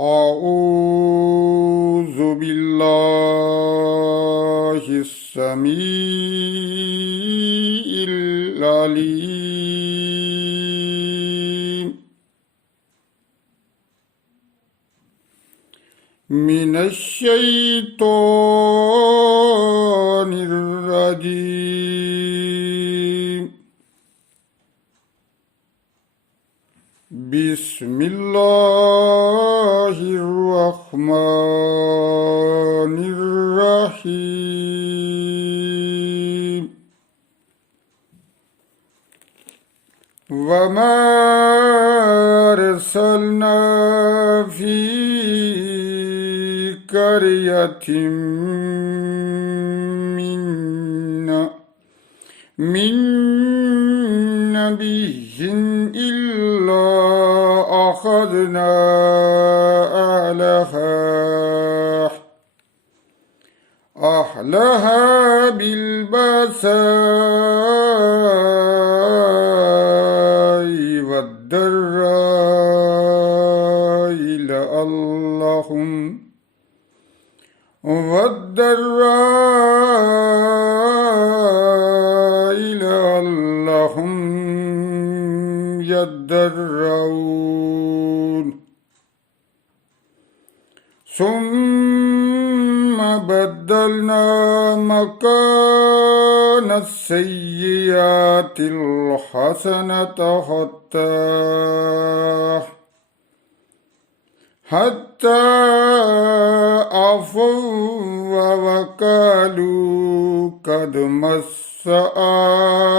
أعوذ بالله السميع العليم من الشيطان الرجيم. بسم الله الرحمن الرحيم. وما أرسلنا في قرية من نبي إلا أخذنا أهلها بالبأساء والضراء لعلهم يضرعون. ثم بدلنا مكان السيئات الحسنة حتى عفوا وقالوا قد مس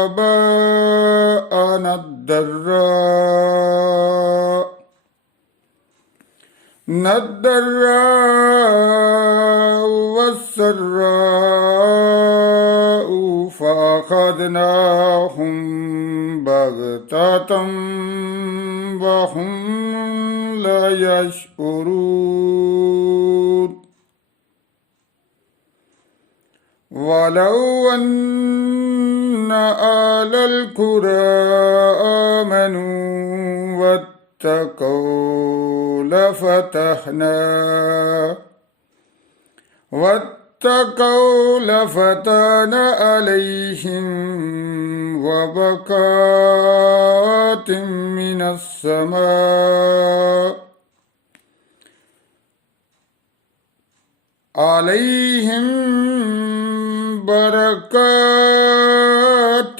آباءنا الضراء والسراء فأخذناهم بغتة وهم لا يشعرون. ولو أن أهل القرى آمنوا واتقوا لفتحنا عليهم وبركات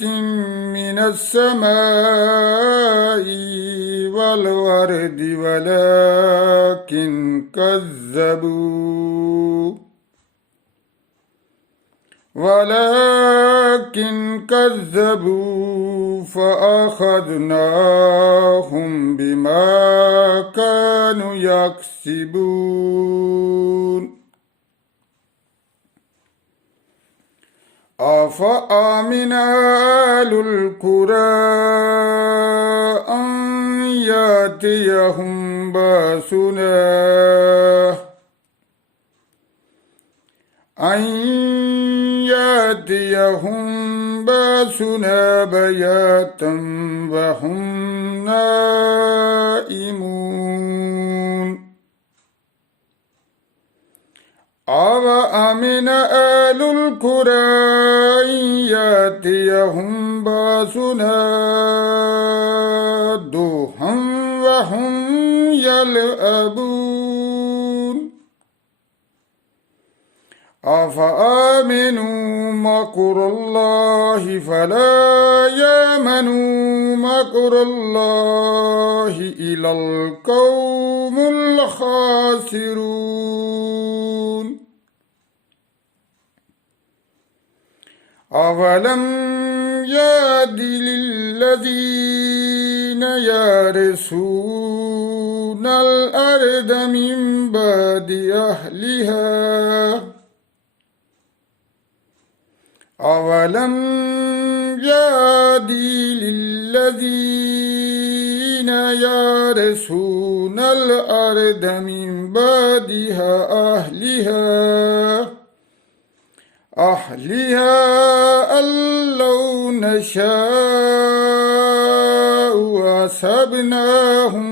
من السماء والأرض ولكن كذبوا فأخذناهم بما كانوا يكسبون. أفأمن أهل القرى أن يأتيهم باسنا بياتا وهم نائمون. أوأمن أهل القرى أن يأتيهم باسنا ضحى وهم يلعبون. أفأمنوا مكر الله فلا يأمن مكر الله إلا القوم الخاسرون. أولم يهد للذين يرثون الأرض من بعد أهلها أولم يهد للذين يرثون الأرض من بعدها أهلها أن لو نشاء أصبناهم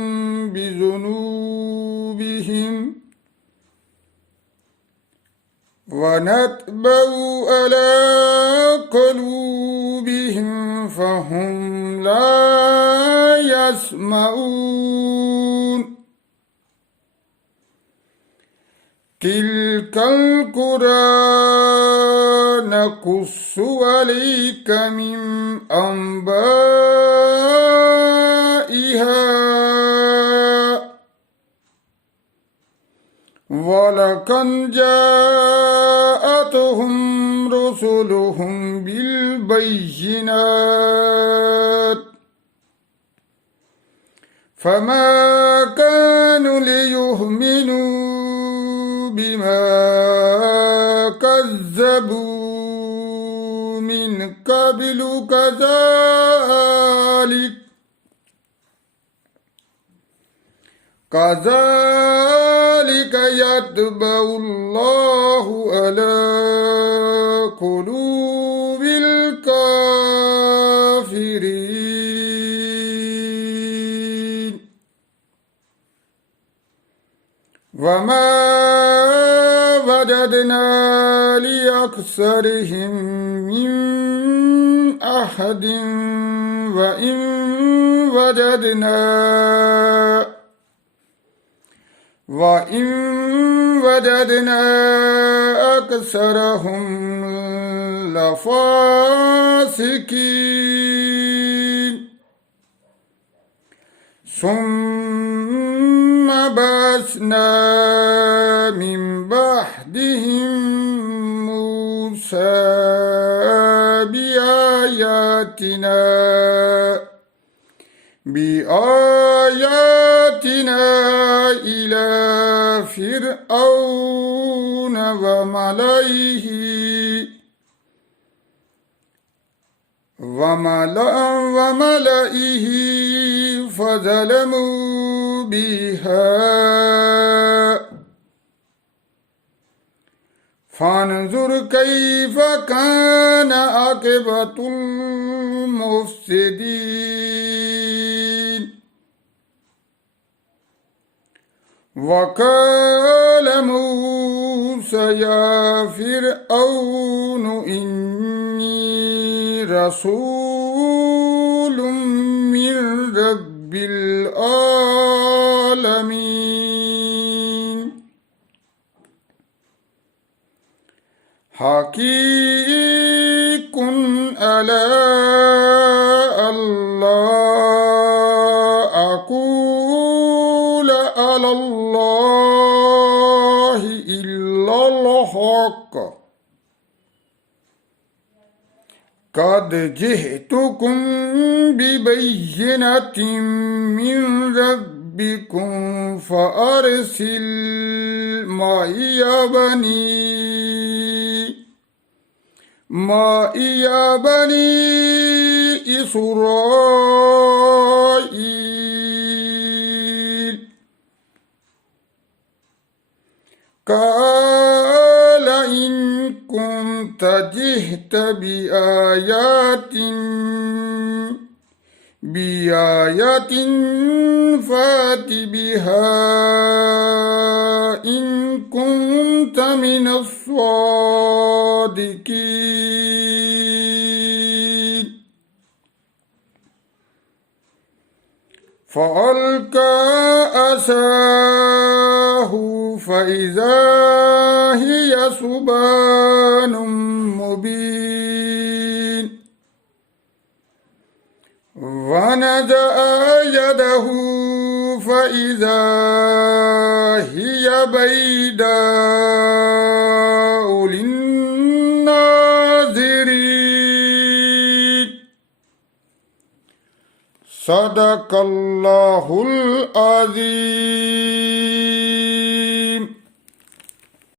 بذنوبهم بهم ونطبع على قلوبهم فهم لا يسمعون تلك القرى نقص عليك من أنبائها ولقد جاءتهم رسلهم بالبينات فما كانوا ليؤمنوا بما كذبوا من قبل كذلك يطبع الله على قلوب الكافرين وما وجدنا لأكثرهم من أحد وإن وجدنا أكثرهم لفاسقين ثم بعثنا من بعدهم موسى بآياتنا إلى فرعون وملئه فظلموا بها فانظر كيف كان عاقبة المفسدين وقال موسى يا فرعون إني رسول من رب العالمين حقيق على الله أقول على الله إلا الحق قد جئتكم ببينة من ربكم فأرسل معي بني إسرائيل قال إن كنت جئت بآية فات بها إن كنت من الصادقين فألقى عصاه فإذا هي ثعبان مبين ونزع يده فإذا هي بيضاء للناظرين صدق الله العظيم.